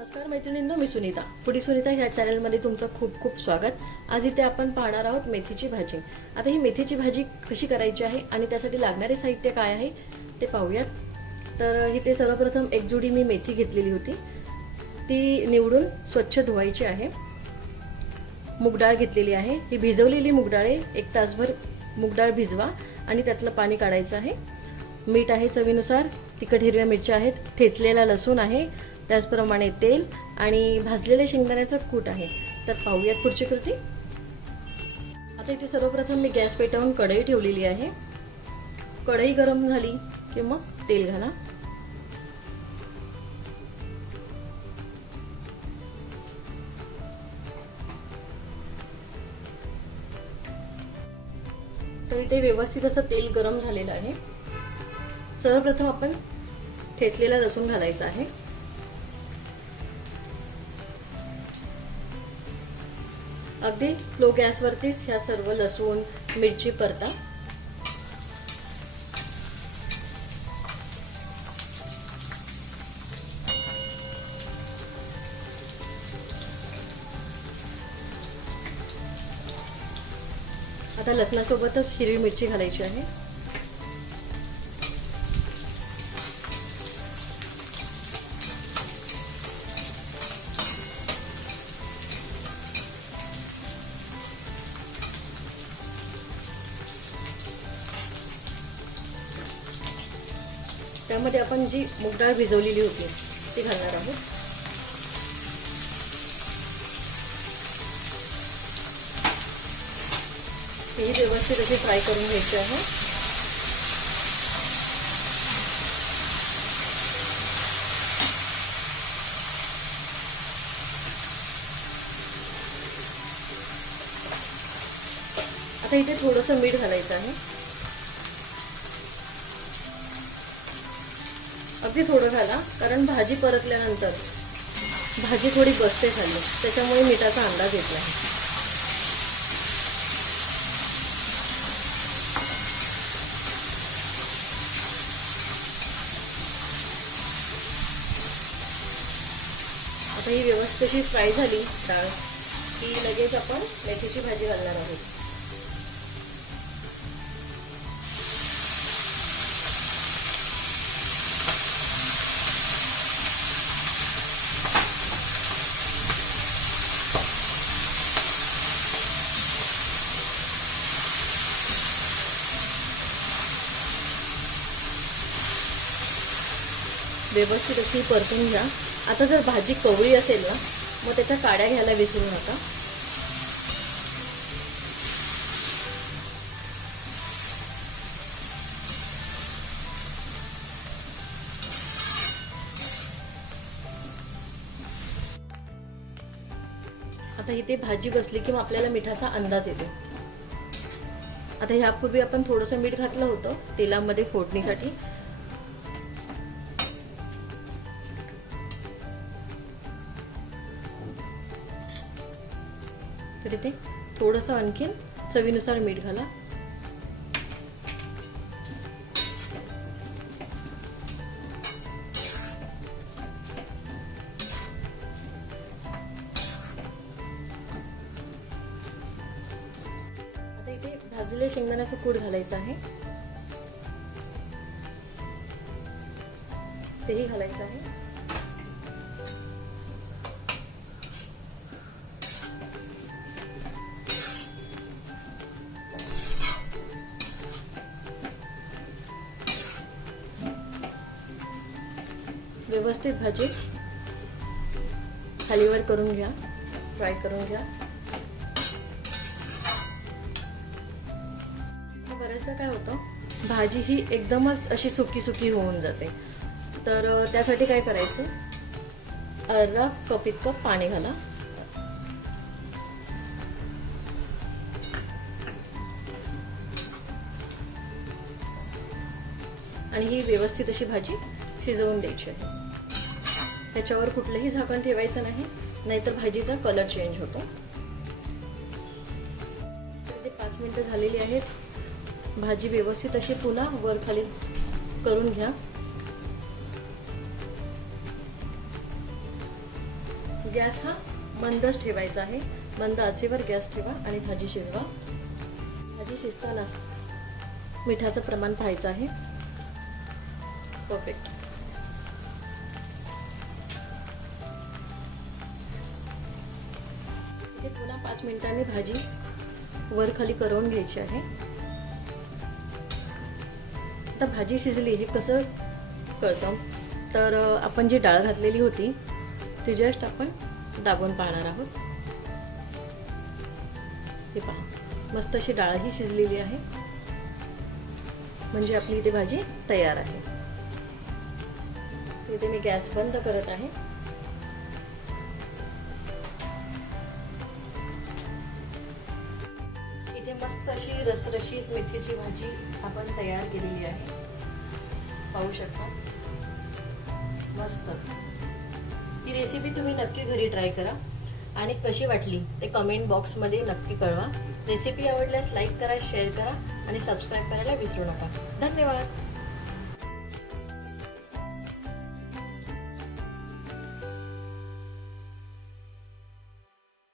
नमस्कार मैत्रिणींनो मी सुनीता. पुढी सुनीता ह्या चॅनलमध्ये तुमचं खूप खूप स्वागत. आज इथे आपण पाहणार आहोत मेथीची भाजी. आता ही मेथीची भाजी कशी करायची आहे आणि त्यासाठी लागणारे साहित्य काय आहे ते पाहूयात. तर इथे सर्वप्रथम एक जुडी मी मेथी घेतलेली होती. ती निवडून स्वच्छ धुवायची आहे. मुगडाळ घेतलेली आहे. ही भिजवलेली मुगडाळे आहे एक तासभर मुगडाळ भिजवा आणि त्यातलं पाणी काढायचं आहे. मीठ आहे चवीनुसार. तिखट हिरव्या मिरच्या आहेत. ठेचलेला लसूण आहे. त्याचप्रमाणे तेल आणि भाजलेले शेंगदाण्याचं कूट आहे. तर पाहूयात पुढची कृती. आता इथे सर्वप्रथम मी गॅस पेटवून कढई ठेवलेली आहे. कढई गरम झाली की मग तेल घाला. तर इथे व्यवस्थित असं तेल गरम झालेलं आहे. सर्वप्रथम आपण ठेचलेला लसूण घालायचा आहे. अगदी स्लो गॅसवरतीच ह्या सर्व लसूण मिरची परता. आता लसणासोबतच हिरवी मिरची घालायची आहे. त्यामध्ये आपण जी मुगडाळ भिजवलेली होती ती घालणार आहोत. ही व्यवस्थित अशी फ्राय करून घ्यायची आहे. आता इथे थोडंसं मीठ घालायचं आहे. अगदी थोडं घाला कारण भाजी परतल्यानंतर भाजी थोडी बसते खाली त्याच्यामुळे मिठाचा अंदाज येत नाही. आता ही व्यवस्थित फ्राय झाली डाळ की लगेच आपण मेथीची भाजी घालणार आहोत. व्यवस्थित अशी परतून घ्या. आता जर भाजी कवळी असेल ना मग त्याच्या काड्या घ्यायला विसरू नका. आता इथे भाजी बसली की मग आपल्याला मिठाचा अंदाज येतो. आता ह्यापूर्वी आपण थोडंसं मीठ घातलं होतं तेलामध्ये फोडणीसाठी. तर इथे थोडंसं आणखीन चवीनुसार मीठ घाला. आता इथे भाजलेले शेंगदाण्याचं कूड घालायचं आहे. तेही घालायचं आहे. व्यवस्थित भाजी खालीवर करून घ्या. फ्राय करून घ्या. बऱ्याचदा काय होतं भाजी ही एकदमच अशी सुकी सुकी होऊन जाते. तर त्यासाठी काय करायचं अर्धा कप इतकं पाणी घाला. आणि ही व्यवस्थित अशी भाजी शिजवून द्यायची आहे. त्याच्यावर कुठलंही झाकण ठेवायचं नाही नाहीतर भाजीचा कलर चेंज होतो. ते पाच मिनटं झालेली आहेत. भाजी व्यवस्थित अशी पुन्हा वर खाली करून घ्या. गॅस हा मंदच ठेवायचा आहे. मंद आचेवर गॅस ठेवा आणि भाजी शिजवा. भाजी शिजताना मिठाचं प्रमाण पाहायचं आहे. परफेक्ट पाच मिनिटांनी भाजी वर खाली करून घ्यायची आहे. आता भाजी शिजली हे कसं कळतं? तर आपण जी डाळ घातलेली होती ती जस्ट आपण दाबून पाहणार आहोत. हे पहा मस्त अशी डाळही शिजलेली आहे. म्हणजे आपली इथे भाजी तयार आहे. इथे मी गॅस बंद करत आहे. अशी रसरशीत मेथीची भाजी आपण तयार केलेली आहे. पाहू शकता? मस्तच. ही रेसिपी तुम्ही नक्की घरी ट्राय करा. आणि कशी वाटली ते कमेंट बॉक्समध्ये नक्की कळवा. रेसिपी आवडल्यास लाईक करा शेअर करा आणि सबस्क्राईब करायला विसरू नका. धन्यवाद.